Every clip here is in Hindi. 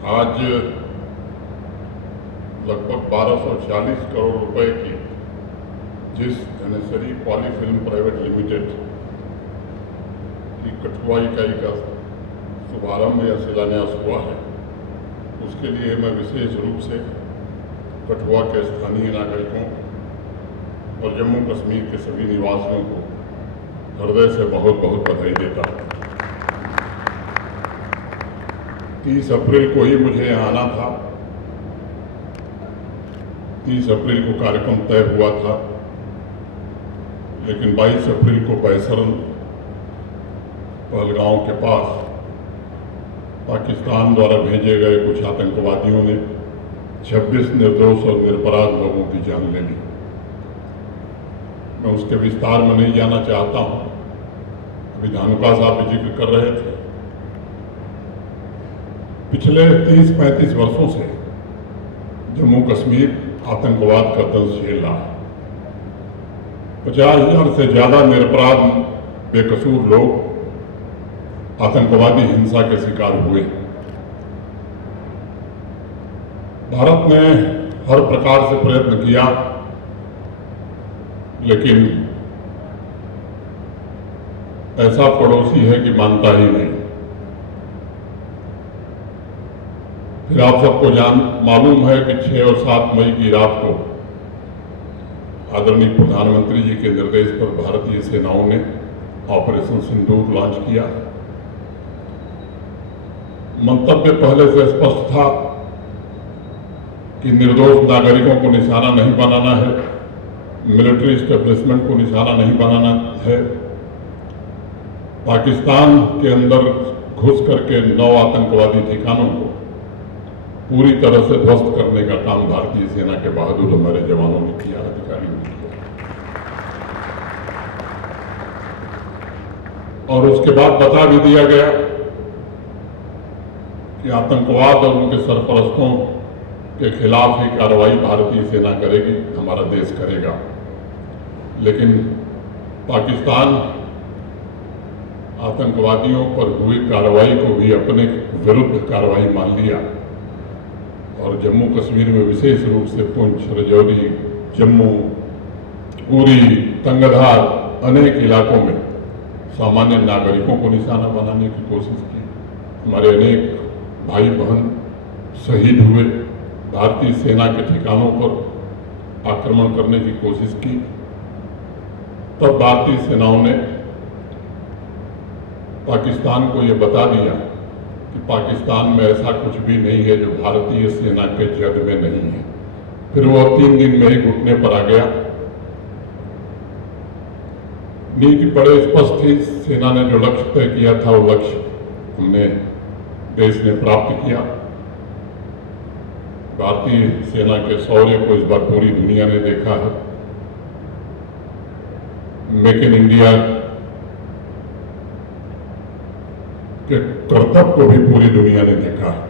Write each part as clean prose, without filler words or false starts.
आज लगभग 1240 करोड़ रुपए की जिस धनेश्वरी पॉलीफिल्म प्राइवेट लिमिटेड की कठुआ इकाई का शुभारंभ या शिलान्यास हुआ है, उसके लिए मैं विशेष रूप से कठुआ के स्थानीय नागरिकों और जम्मू कश्मीर के सभी निवासियों को हृदय से बहुत बहुत बधाई देता हूँ। 30 अप्रैल को ही मुझे यहाँ आना था। 30 अप्रैल को कार्यक्रम तय हुआ था, लेकिन 22 अप्रैल को बैसरन पहलगांव के पास पाकिस्तान द्वारा भेजे गए कुछ आतंकवादियों ने 26 निर्दोष और निरपराध लोगों की जान ले ली। मैं उसके विस्तार में नहीं जाना चाहता हूँ। अभी धानुका साहब जिक्र कर रहे थे। पिछले 30-35 वर्षों से जम्मू कश्मीर आतंकवाद का दंश झेल रहा है। 50,000 से ज्यादा निरपराध बेकसूर लोग आतंकवादी हिंसा के शिकार हुए। भारत ने हर प्रकार से प्रयत्न किया, लेकिन ऐसा पड़ोसी है कि मानता ही नहीं। फिर आप सबको मालूम है कि 6 और 7 मई की रात को आदरणीय प्रधानमंत्री जी के निर्देश पर भारतीय सेनाओं ने ऑपरेशन सिंदूर लॉन्च किया। मंतव्य पहले से स्पष्ट था कि निर्दोष नागरिकों को निशाना नहीं बनाना है, मिलिट्री एस्टेब्लिशमेंट को निशाना नहीं बनाना है। पाकिस्तान के अंदर घुस करके 9 आतंकवादी ठिकानों को पूरी तरह से ध्वस्त करने का काम भारतीय सेना के बहादुर हमारे जवानों ने किया, अधिकारियों ने किया। और उसके बाद बता भी दिया गया कि आतंकवाद और उनके सरपरस्तों के खिलाफ ही कार्रवाई भारतीय सेना करेगी, हमारा देश करेगा। लेकिन पाकिस्तान आतंकवादियों पर हुई कार्रवाई को भी अपने विरुद्ध कार्रवाई मान लिया और जम्मू कश्मीर में विशेष रूप से पुंछ, राजौरी, जम्मू, उरी, तंगधार अनेक इलाकों में सामान्य नागरिकों को निशाना बनाने की कोशिश की। हमारे अनेक भाई बहन शहीद हुए। भारतीय सेना के ठिकानों पर आक्रमण करने की कोशिश की। तब भारतीय सेनाओं ने पाकिस्तान को ये बता दिया कि पाकिस्तान में ऐसा कुछ भी नहीं है जो भारतीय सेना के जग में नहीं है। फिर वो 3 दिन में ही घुटने पर आ गया। नीति बड़े स्पष्ट थी। सेना ने जो लक्ष्य तय किया था वो लक्ष्य हमने देश ने प्राप्त किया। भारतीय सेना के शौर्य को इस बार पूरी दुनिया ने देखा है। मेक इन इंडिया के कर्तव्य को भी पूरी दुनिया ने देखा है।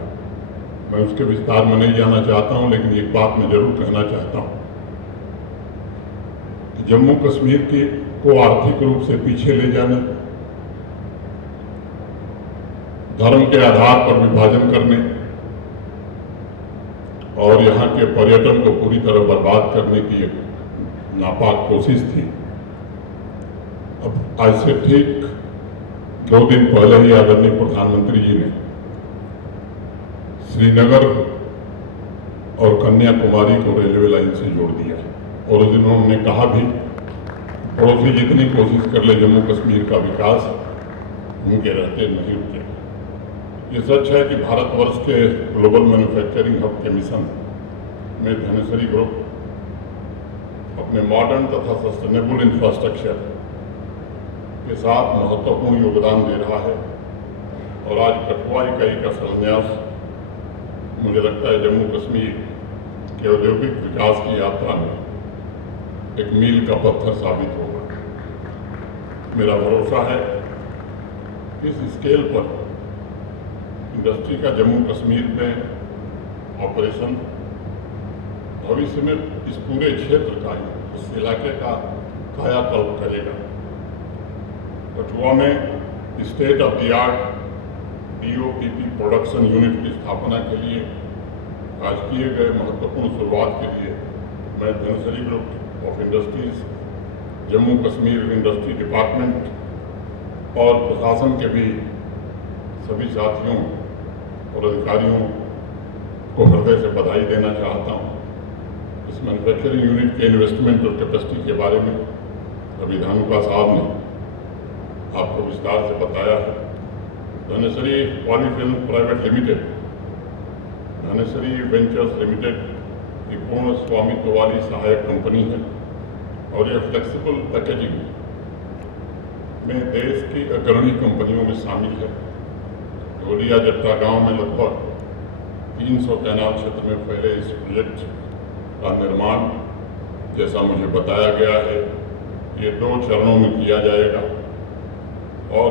मैं उसके विस्तार में नहीं जाना चाहता हूं, लेकिन एक बात मैं जरूर कहना चाहता हूं कि जम्मू कश्मीर को आर्थिक रूप से पीछे ले जाने, धर्म के आधार पर विभाजन करने और यहां के पर्यटन को पूरी तरह बर्बाद करने की एक नापाक कोशिश थी। अब आज से ठीक 2 दिन पहले ही आदरणीय प्रधानमंत्री जी ने श्रीनगर और कन्याकुमारी को रेलवे लाइन से जोड़ दिया और उस दिन उन्होंने कहा भी पड़ोसी जितनी कोशिश कर ले जम्मू कश्मीर का विकास उनके रहते नहीं रुकेगा। ये सच है कि भारतवर्ष के ग्लोबल मैन्युफैक्चरिंग हब के मिशन में धनेश्वरी ग्रुप अपने मॉडर्न तथा सस्टेनेबल इंफ्रास्ट्रक्चर के साथ महत्वपूर्ण योगदान दे रहा है और आज कठुआ इकाई का शिलान्यास मुझे लगता है जम्मू कश्मीर के औद्योगिक विकास की यात्रा में एक मील का पत्थर साबित होगा। मेरा भरोसा है इस स्केल पर इंडस्ट्री का जम्मू कश्मीर में ऑपरेशन भविष्य में इस पूरे क्षेत्र का, इस इलाके का कायाकल्प करेगा। कठुआ में state of the art DOPP production unit की स्थापना के लिए आज किए गए महत्वपूर्ण शुरुआत के लिए मैं Dhansiri group of industries, Jammu Kashmir industry department और प्रशासन के भी सभी साथियों और अधिकारियों को हृदय से बधाई देना चाहता हूँ। इस मैन्युफैक्चरिंग यूनिट के इन्वेस्टमेंट और कैपेसिटी के बारे में अभी धानुका साहब ने आपको विस्तार से बताया है। Dhanesari polyfilm private limited, Dhanesari ventures limited की पूर्ण स्वामित्व वाली सहायक कंपनी है और यह फ्लेक्सिबल पैकेजिंग में देश की अग्रणी कंपनियों में शामिल है। ढोलिया जट्टा गांव में लगभग 300 कैनाल क्षेत्र में फैले इस प्रोजेक्ट का निर्माण, जैसा मुझे बताया गया है, ये 2 चरणों में किया जाएगा और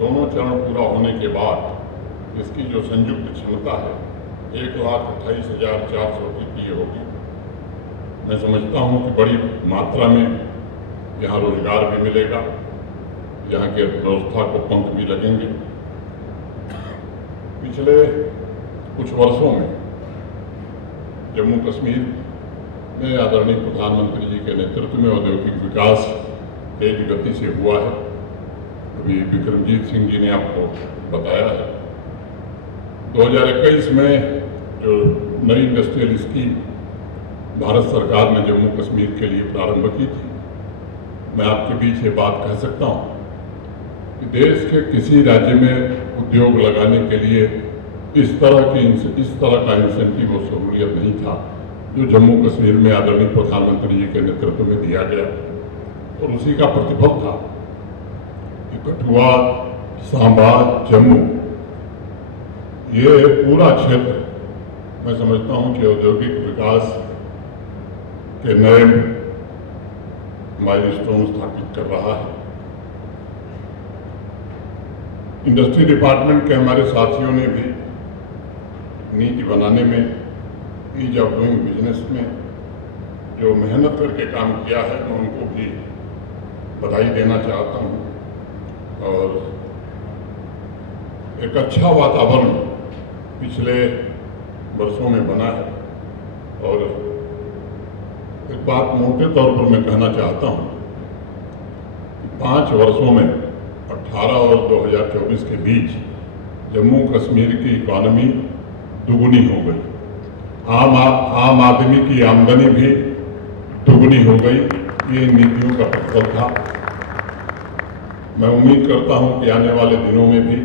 दोनों चरण पूरा होने के बाद इसकी जो संयुक्त क्षमता है 1,28,400 की होगी। मैं समझता हूँ कि बड़ी मात्रा में यहाँ रोजगार भी मिलेगा, यहाँ की अर्थव्यवस्था को पंख भी लगेंगे। पिछले कुछ वर्षों में जम्मू कश्मीर में आदरणीय प्रधानमंत्री जी के नेतृत्व में औद्योगिक विकास तेज गति से हुआ है। अभी विक्रमजीत सिंह जी ने आपको बताया है 2021 में जो नई इंडस्ट्रियल स्कीम भारत सरकार ने जम्मू कश्मीर के लिए प्रारंभ की थी, मैं आपके बीच ये बात कह सकता हूँ कि देश के किसी राज्य में उद्योग लगाने के लिए इस तरह का इंसेंटिव और सहूलियत नहीं था जो जम्मू कश्मीर में आदरणीय प्रधानमंत्री जी के नेतृत्व में दिया गया। और उसी का प्रतिफल था कि कठुआ, सांबा, जम्मू, ये पूरा क्षेत्र मैं समझता हूँ कि औद्योगिक विकास के नए माइलस्टोन स्थापित कर रहा है। इंडस्ट्री डिपार्टमेंट के हमारे साथियों ने भी नीति बनाने में, ईज ऑफ डूइंग बिजनेस में जो मेहनत करके काम किया है, मैं उनको भी बधाई देना चाहता हूँ। और एक अच्छा वातावरण पिछले वर्षों में बना है। और एक बात मोटे तौर पर मैं कहना चाहता हूँ कि 5 वर्षों में 18 और 2024 के बीच जम्मू कश्मीर की इकॉनमी दुगुनी हो गई, आम आदमी की आमदनी भी दुगुनी हो गई। ये नीतियों का प्रतिफल था। मैं उम्मीद करता हूं कि आने वाले दिनों में भी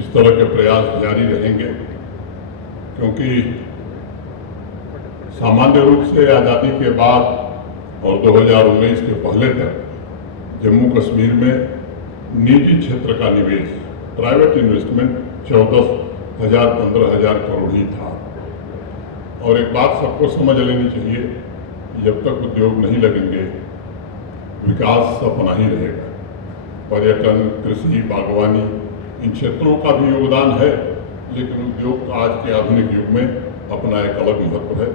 इस तरह के प्रयास जारी रहेंगे, क्योंकि सामान्य रूप से आज़ादी के बाद और 2019 के पहले तक जम्मू कश्मीर में निजी क्षेत्र का निवेश, प्राइवेट इन्वेस्टमेंट 14,000-15,000 करोड़ ही था। और एक बात सबको समझ लेनी चाहिए, जब तक उद्योग नहीं लगेंगे विकास अपना ही रहेगा। पर्यटन, कृषि, बागवानी, इन क्षेत्रों का भी योगदान है, लेकिन उद्योग का आज के आधुनिक युग में अपना एक अलग महत्व है।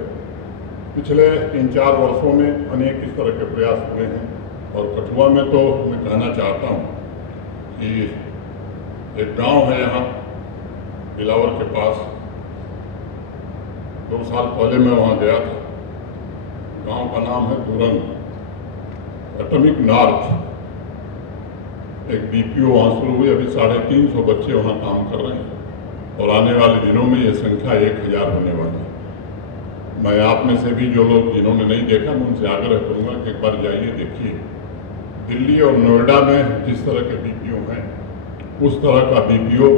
पिछले 3-4 वर्षों में अनेक इस तरह के प्रयास हुए हैं। और कठुआ में तो मैं कहना चाहता हूँ कि एक गांव है यहाँ बिलावर के पास, 2 साल पहले मैं वहाँ गया था। गांव का नाम है दुरंग। एटॉमिक नॉर्थ एक BPO वहाँ शुरू हुई, अभी 350 बच्चे वहाँ काम कर रहे हैं और आने वाले दिनों में ये संख्या 1000 होने वाली है। मैं आप में से भी जो लोग जिन्होंने नहीं देखा, मैं उनसे आग्रह करूँगा कि एक बार जाइए, देखिए। दिल्ली और नोएडा में जिस तरह के BPO हैं, उस तरह का BPO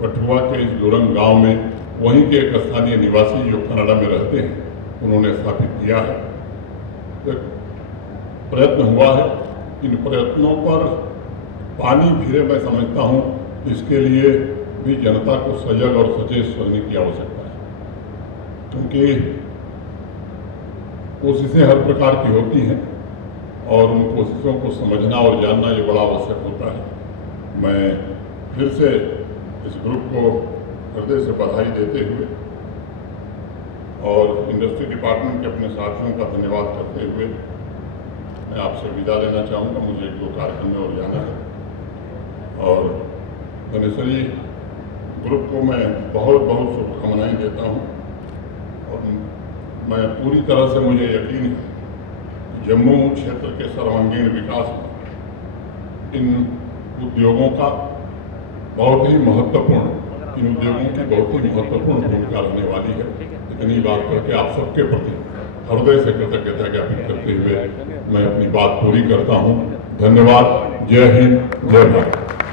कठुआ के इस दुरंग गांव में वहीं के एक स्थानीय निवासी जो कनाडा में रहते हैं, उन्होंने स्थापित किया है। तो प्रयत्न हुआ है। इन प्रयत्नों पर पानी फिरे, मैं समझता हूँ इसके लिए भी जनता को सजग और सचेत होने की आवश्यकता है, क्योंकि कोशिशें हर प्रकार की होती हैं और उन कोशिशों को समझना और जानना ये बड़ा आवश्यक होता है। मैं फिर से इस ग्रुप को हृदय से बधाई देते हुए और इंडस्ट्री डिपार्टमेंट के अपने साथियों का धन्यवाद करते हुए मैं आपसे विदा लेना चाहूँगा। मुझे 1-2 कार्यक्रम में और जाना है। और धनेसरी ग्रुप को मैं बहुत बहुत शुभकामनाएं देता हूं और मैं पूरी तरह से मुझे यकीन है जम्मू क्षेत्र के सर्वांगीण विकास में इन उद्योगों का बहुत ही महत्वपूर्ण इन उद्योगों की बहुत ही महत्वपूर्ण भूमिका रहने वाली है। इतनी बात करके आप सबके प्रति हृदय से कृतज्ञता ज्ञापित करते हुए मैं अपनी बात पूरी करता हूं। धन्यवाद। जय हिंद, जय भारत।